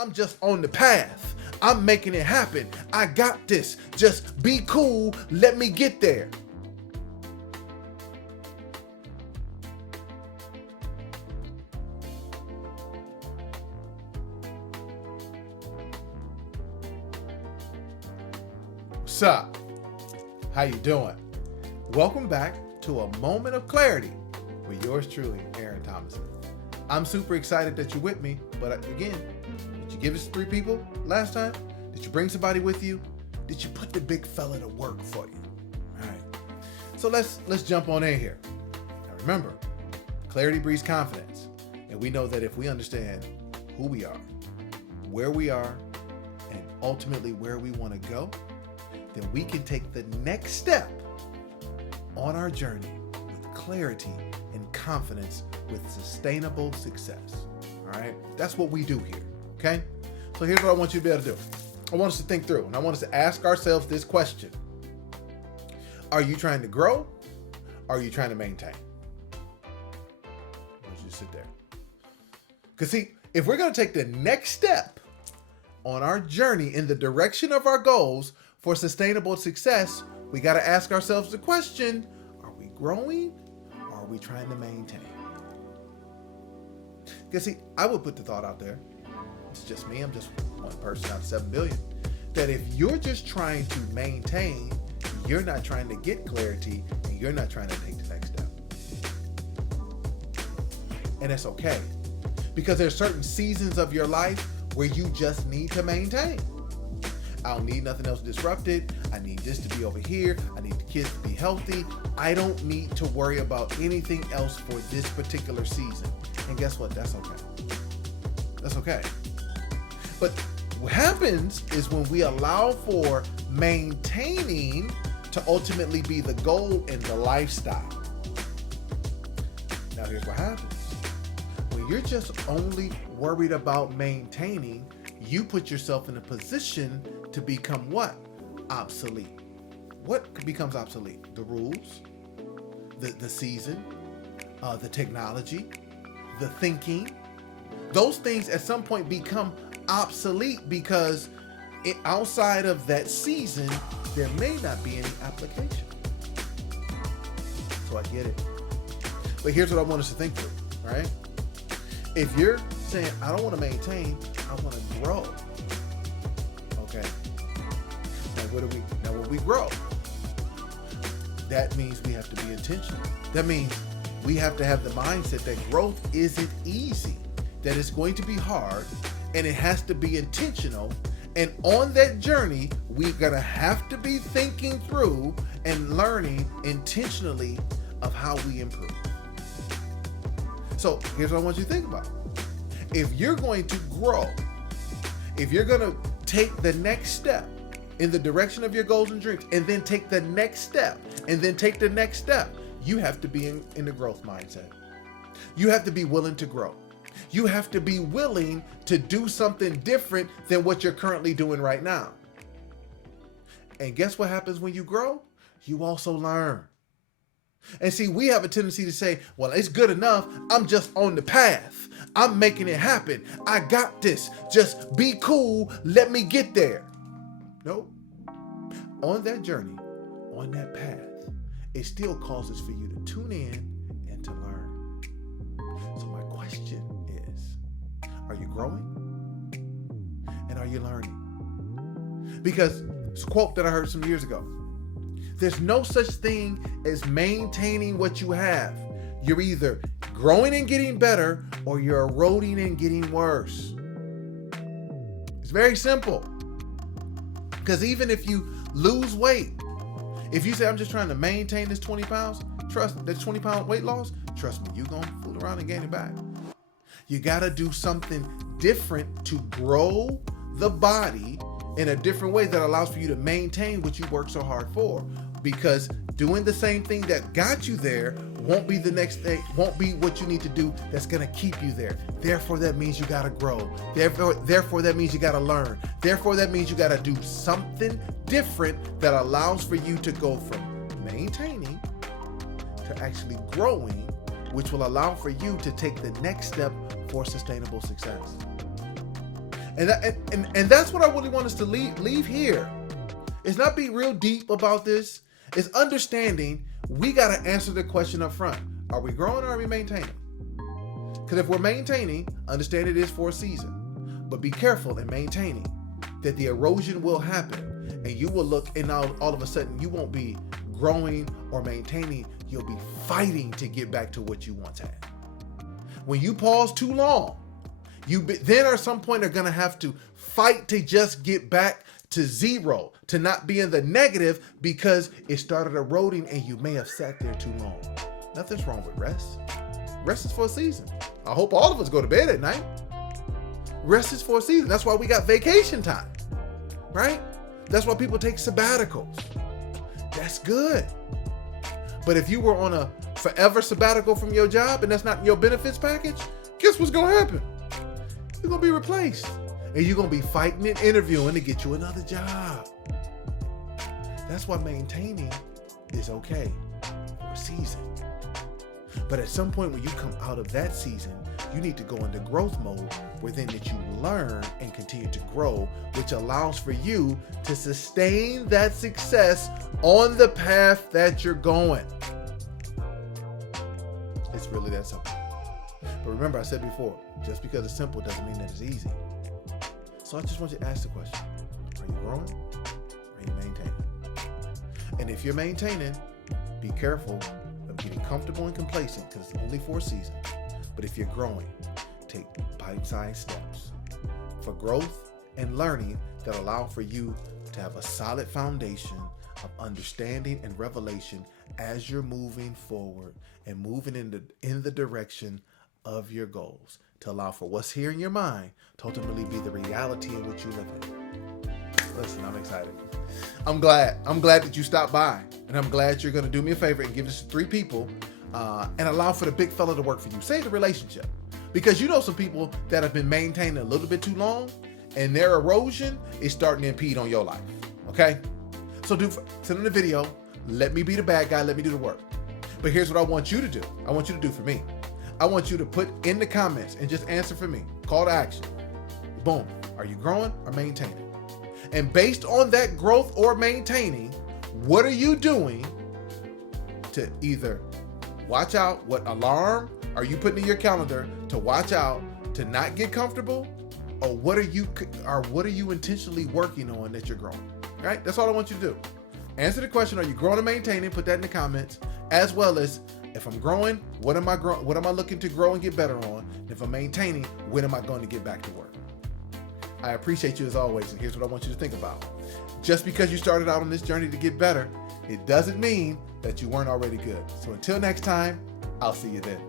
I'm just on the path. I'm making it happen. I got this. Just be cool. Let me get there. What's up? How you doing? Welcome back to A Moment of Clarity with yours truly, Aaron Thomason. I'm super excited that you're with me, but again, did you give us 3 people last time? Did you bring somebody with you? Did you put the big fella to work for you? All right. So let's jump on in here. Now remember, clarity breeds confidence. And we know that if we understand who we are, and ultimately where we want to go, then we can take the next step on our journey with clarity and confidence with sustainable success. All right? That's what we do here. Okay? So here's what I want you to be able to do. I want us to think through, and I want us to ask ourselves this question. Are you trying to grow? Or are you trying to maintain? I want you to sit there. Because see, if we're going to take the next step on our journey in the direction of our goals for sustainable success, we got to ask ourselves the question, are we growing or are we trying to maintain? Because see, I would put the thought out there, it's just me, I'm just one person out of 7 billion, that if you're just trying to maintain, you're not trying to get clarity and you're not trying to take the next step. And that's okay. Because there's certain seasons of your life where you just need to maintain. I don't need nothing else disrupted. I need this to be over here. I need the kids to be healthy. I don't need to worry about anything else for this particular season. And guess what? That's okay. That's okay. But what happens is when we allow for maintaining to ultimately be the goal and the lifestyle. Now here's what happens. When you're just only worried about maintaining, you put yourself in a position to become what? Obsolete. What becomes obsolete? The rules, the season, the technology, the thinking. Those things at some point become obsolete because outside of that season, there may not be any application. So I get it. But here's what I want us to think through, right? If you're saying, I don't want to maintain, I want to grow. Okay. Now when we grow, that means we have to be intentional. That means we have to have the mindset that growth isn't easy, that it's going to be hard, and it has to be intentional. And on that journey, we're going to have to be thinking through and learning intentionally of how we improve. So here's what I want you to think about. If you're going to grow, if you're going to take the next step in the direction of your goals and dreams, and then take the next step, and then take the next step, you have to be in the growth mindset. You have to be willing to grow. You have to be willing to do something different than what you're currently doing right now. And guess what happens when you grow? You also learn. And see, we have a tendency to say, well, it's good enough. I'm just on the path. I'm making it happen. I got this. Just be cool. Let me get there. Nope. On that journey, on that path, it still causes for you to tune in and to learn. So my question is, are you growing? And are you learning? Because it's a quote that I heard some years ago. There's no such thing as maintaining what you have. You're either growing and getting better, or you're eroding and getting worse. It's very simple. Because even if you lose weight, if you say, I'm just trying to maintain this 20 pounds, trust me, that 20-pound weight loss, trust me, you're going to fool around and gain it back. You got to do something different to grow the body in a different way that allows for you to maintain what you work so hard for. Because doing the same thing that got you there won't be the next thing, won't be what you need to do that's going to keep you there. Therefore, that means you got to grow. Therefore, that means you got to learn. Therefore, that means you got to do something different that allows for you to go from maintaining to actually growing, which will allow for you to take the next step for sustainable success. And that's what I really want us to leave here. It's not be real deep about this. It's understanding we got to answer the question up front. Are we growing or are we maintaining? Because if we're maintaining, understand it is for a season. But be careful in maintaining that the erosion will happen. And you will look, and all of a sudden you won't be growing or maintaining. You'll be fighting to get back to what you once had. When you pause too long, then at some point are going to have to fight to just get back to zero, to not be in the negative because it started eroding and you may have sat there too long. Nothing's wrong with rest. Rest is for a season. I hope all of us go to bed at night. Rest is for a season. That's why we got vacation time, right? That's why people take sabbaticals. That's good. But if you were on a forever sabbatical from your job and that's not in your benefits package, guess what's going to happen? You're going to be replaced. And you're going to be fighting and interviewing to get you another job. That's why maintaining is okay for a season. But at some point when you come out of that season, you need to go into growth mode within that you learn and continue to grow, which allows for you to sustain that success on the path that you're going. It's really that simple. But remember, I said before, just because it's simple doesn't mean that it's easy. So I just want you to ask the question, are you growing or are you maintaining? And if you're maintaining, be careful of getting comfortable and complacent because it's only for a season. But if you're growing, take bite-sized steps for growth and learning that allow for you to have a solid foundation of understanding and revelation as you're moving forward and moving in the direction of your goals, to allow for what's here in your mind to ultimately be the reality in which you live in. Listen, I'm excited. I'm glad that you stopped by, and I'm glad you're going to do me a favor and give this to 3 people and allow for the big fella to work for you. Save the relationship, because you know some people that have been maintaining a little bit too long, and their erosion is starting to impede on your life. Okay, so send them the video. Let me be the bad guy. Let me do the work. But here's what I want you to do. I want you to do for me. I want you to put in the comments and just answer for me. Call to action. Boom. Are you growing or maintaining? And based on that growth or maintaining, what are you doing to either watch out? What alarm are you putting in your calendar to watch out to not get comfortable? Or what are you intentionally working on that you're growing? Right? That's all I want you to do. Answer the question, are you growing or maintaining? Put that in the comments, as well as if I'm growing, what am I looking to grow and get better on? And if I'm maintaining, when am I going to get back to work? I appreciate you as always, and here's what I want you to think about. Just because you started out on this journey to get better, it doesn't mean that you weren't already good. So until next time, I'll see you then.